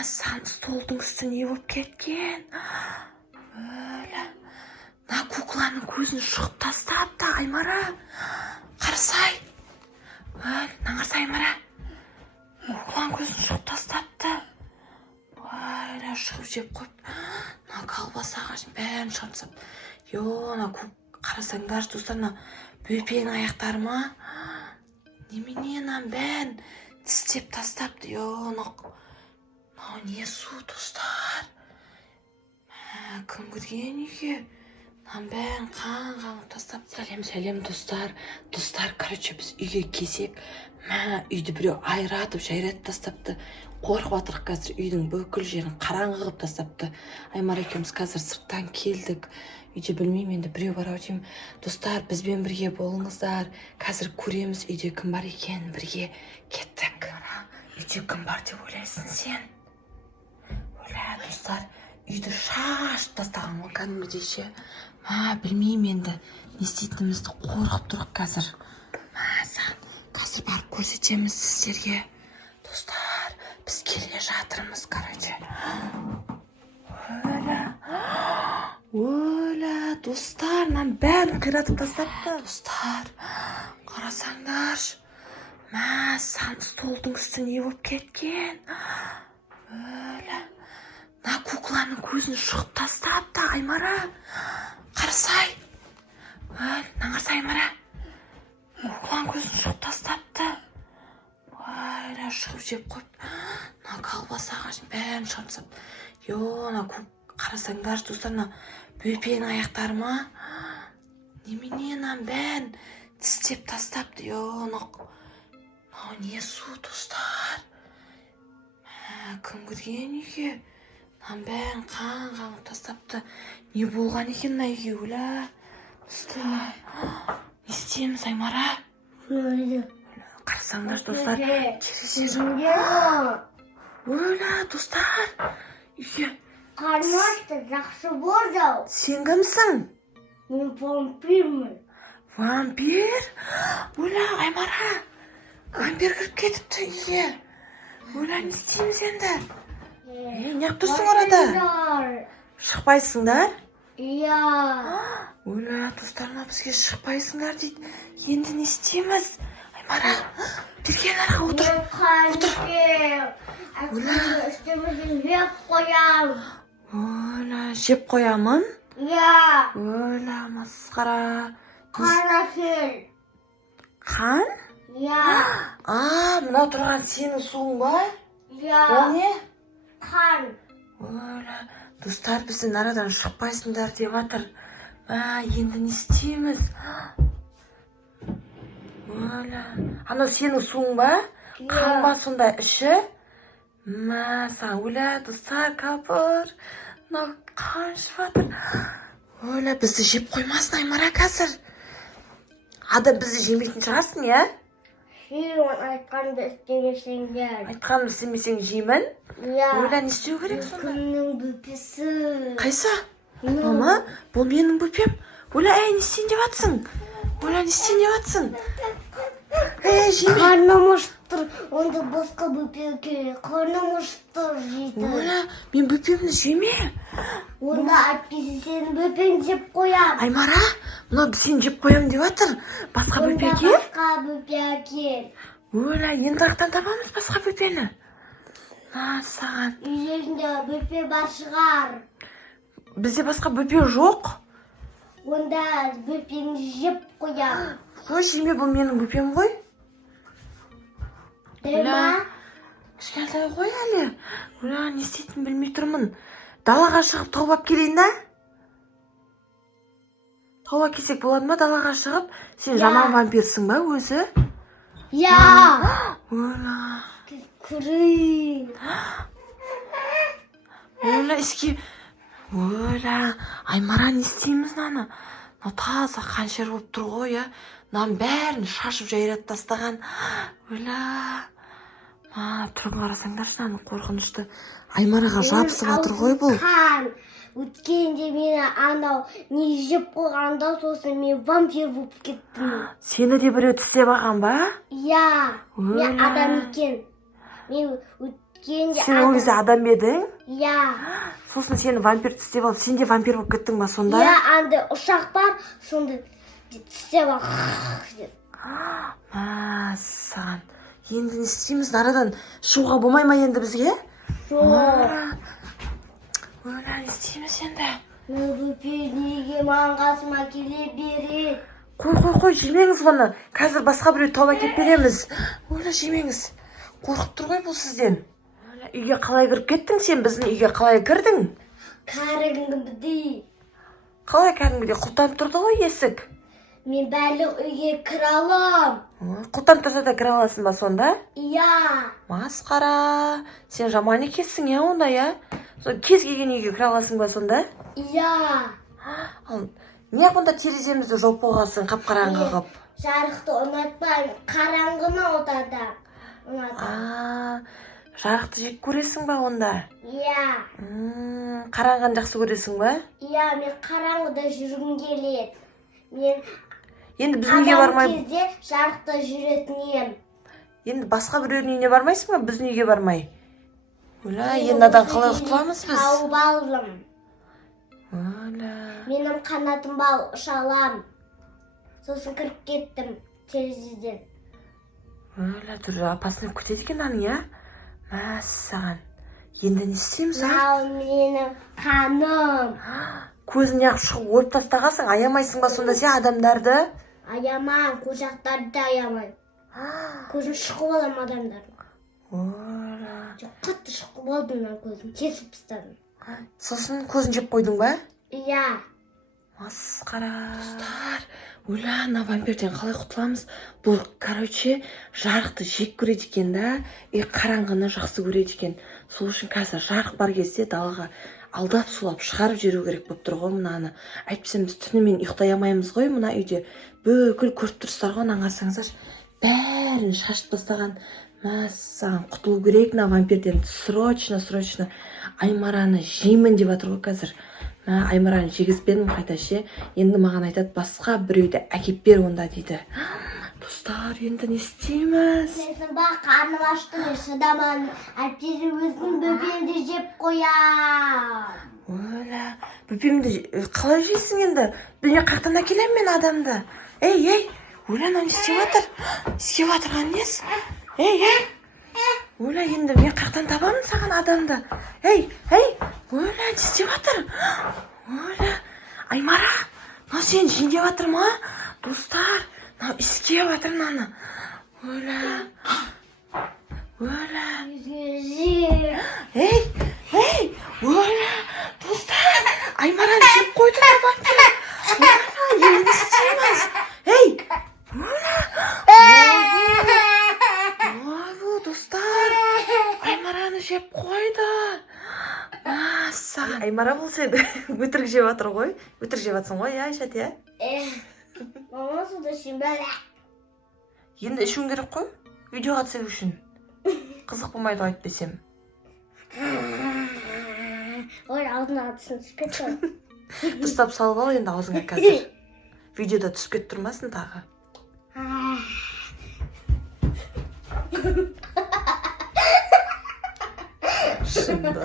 Мәссаған столдың үсті не болып кеткен? Өлі. На кукланың көзін шұқып тастапты, Аймара. Қарасай. Наңарсай, Аймара. Кукланың көзін шұқып тастапты. Өлі, шығып жеп қойып. На колбаса ағашын бәрін шығарсап. Қарасаңдар, достарына бөпенің аяқтары ма? Немене бәрін тістеп тастапты. Не су, достар? Кім кірген үйге? Бәрін қан тастапты. Сәлем, достар. Достар, біз үйге келсек, үйді біреу айратып, жайратып тастапты. Қорқып атырық қазір үйдің бүкіл жерін қараңғы қылып тастапты. Аймара екеуміз қазір сырттан келдік. Үйде білмеймін, енді біреу бар ау деймін. Достар, бізбен бірге болыңыздар. Қазір көреміз үйде кім бар екен, бірге кеттік. Үйде кім бар деп ойлайсың сен? Ойла, достар, үйді шашып тастаған ғой кәдімгідей ше. Білмеймін енді, не істейтінімізді қорқып тұрық қазір. Қазір барып көрсетеміз сіздерге. Достар, біз келе жатырмыз, короче. Өлі, достар, бәрін қиратып тастапты. Достар, қарасаңдаршы. Мәссаған столдың үсті не болып кеткен? Өлі. На кукланың көзін шұқып тастапты, Аймара. Қарасай. Наңарсай, Аймара. Кукланың көзін шұқып тастапты. Шығып жеп қойып. На колбаса ағашын бәрін шығарсап. Қарасаңдар, достарына бөпенің аяқтары ма? Немене бәрін тістеп тастапты. Не су, достар? Кім кірген үйге? Бәрін қан тастапты. Не болған екен үйге, өлі? Достар, не істейміз, Аймара? Қарасаңдар, достар, өлі, достар, үйге. Қармашты, жақсы болды. Сен кімсің? Мен вампирмін. Вампир? Өлі, Аймара, вампир кіріп кетіпті үйге. Өлі, не істейміз енді? Неғып тұрсың орада? Шықпайсыңдар? Иә. Өлі, достарына бізге шықпайсыңдар дейді. Енді не істейміз? Аймара, берген араға отыр. Үстімізді жеп қоям. Өлі, жеп қоямын? Иә. Өлі, масқара. Қарасыл. Қан? Иә. Мынау тұрған сенің суың ба? Иә. Ол не? Қан. Өлі, достар, біздің арадан шықпайсыңдар деп жатыр. Енді не істейміз? Өлі, анау сенің суың ба? Қан ба сонда іші? Өлі, достар, кәпір. Мынау қан ішіп жатыр. Өлі, бізді жеп қоймасын, Аймара, қазір. Адам бізді жемейтін шығарсың, иә? Сен айтқанды істемесеңдер. Айтқанымды істемесең жеймін? Иә. Өлі, не істеу керек сонда? Кімнің бүпесі? Қайсы? Мама, бұл менің бүпем. Өлі, не істейін деп жатсың? Өлі, не істейін деп жатсың? Жеме. Қарным ұшытыр, онда басқа бүпе керек. Қарным ұшытыр жейді. Өлі, мен бүпемді жеме. Онда әйтпесе сен бүпен жеп қоям. Аймара, мынау сен жеп қоям деп жатыр. Басқа бүпе Онда кел. басқа бүпе кел. Өлі, енді ақтан табамыз басқа бүпені. Саған. Үйлерінде бүпе бар шығар. Бізде басқа бүпе жоқ. Онда бүпені жеп қоям. Жеме, бұл менің бүпем ғой. Дема? Кішкентай ғой әлі. Өлі, не істейтін білмей тұрмын. Далаға шығып тауып алып келейін да? Тауып алып келсек болады ма далаға шығып? Сен жаман вампирсің ба өзі? Я. Өлі. Күрей. Өлі, іске. Өлі, Аймара, не істейміз наны? Таза қаншер болып тұр ғой, я? Бәрін шашып жайрат тастаған. Өлі. Тұрын қарасаңдаршы, қорқынышты. Аймараға жабысып атыр ғой бұл. Өткенде мені анау не жеп қойғанда сосын мен вампир болып кеттім. Сені де біреу тістеп алған ба? Иә, мен адам екен. Мен Өткенде Сен ол кезде адам едің? Иә. Сосын сені вампир тістеп алып, сен де вампир болып кеттің ба сонда? Иә, андай ұшақ бар, сонда тістеп ал. Саған. Енді не істейміз? Нарадан шығуға болмай ма енді бізге? Жоқ. Не істейміз енді? Бөпе неге маған қасыма келе береді? Қой, жемеңіз бұны. Қазір басқа біреу тауып әкеліп береміз. Жемеңіз. Қорқып тұр ғой бұл сізден. Үйге қалай кіріп кеттің сен? Біздің үйге қалай кірдің? Кәрігімді. Қалай кәдімгідей құлтанып тұрды ғой есік? Мен барлық үйге кіре алам. Құлтанып тұрса да кіре аласың ба сонда? Иә. Масқара. Сен жаман екенсің я онда я? Кез келген үйге кіре аласың ба сонда? Иә. Ал неғып онда тереземізді жауып қойғансың қап-қараңғы қылып? Жарықты ұнатпаймын. Қараңғыны отадам. Жарықты жек көресің ба онда? Иә. Қараңғаны жақсы көресің ба? Иә, мен қараңғыда жүргім келеді. Мен енді біздің үйге бармай... адам кезде жарықта жүретін ем. Енді басқа біреудің үйіне бармайсың ба? Біздің үйге бармай. Енді надан қалай құтыламыз біз? Тауып алдым. Менің қанатым бар, ұша алам. Сосын кіріп кеттім терезеден. Тұр, апасымен көтеді екен аның, я? Мәссаған. Енді не істейміз, Мынау менің қаным. Көзін яғып шығып ойып тастағансың, аямайсың ба сонда сен адамдарды? Аяман, қожақтарды аяман. Көзім шығып алам адамдардың. Қатты шығып алдым мен көзім, тесіп тастадым. Сосын көзін жеп қойдың ба? Иә. Масқара. Достар, ана вампирден қалай құтыламыз? Бұл, жарықты жек көреді екен да, қараңғыны жақсы көреді екен. Сол үшін қазір жарық бар кезде далаға алдап сулап шығарып жүру керек болып тұр ғой мынаны. Әйтпесе біз түнімен ұйықтай алмаймыз ғой мына үйде. Бүкіл көріп тұрсыздар ғой, аңғарсаңыздар, бәрін шашып тастаған. Мәссаған, құтылу керек мына вампирден. Срочно Аймараны жеймін деп жатыр ғой қазір. Аймараны жегізбедім қайта ше. Енді маған айтады, басқа біреуді әкеп бер онда дейді. Достар, енді не істейміз? Мен ба қарным ашты, мен шыдаман. Әйтпесе өзім бөпемді жеп қоям. Бөпемді қалай жейсің енді? Білме қақтан әкелем мен адамды. Ей, мынау не істеп жатыр? Істеп жатырған несі? Ей, енді мен қақтан табамын саған адамды. Ей, не істеп жатыр? Аймара, мынау сен жейін деп жатыр ма? Достар, мынау істеп жатыр мынаны. Ей, достар, Аймараны жеп қойды вампир. Енді не істейміз? Достар, Аймараны жеп қойды. Аймара болса еді өтірік жеп жатыр ғой. Өтірік жеп жатсың ғой, Айшат, я? Мама суда шимбәлі. Енді ішуің керек қой, видеоға түсіру үшін. Қызық болмайды ғой айтпесем. Ой, аузына түсін түсіп кетті. Дұрыстап салып ал енді аузыңа қазір. Видеода түсіп кетіп тұрмасын тағы. Шында.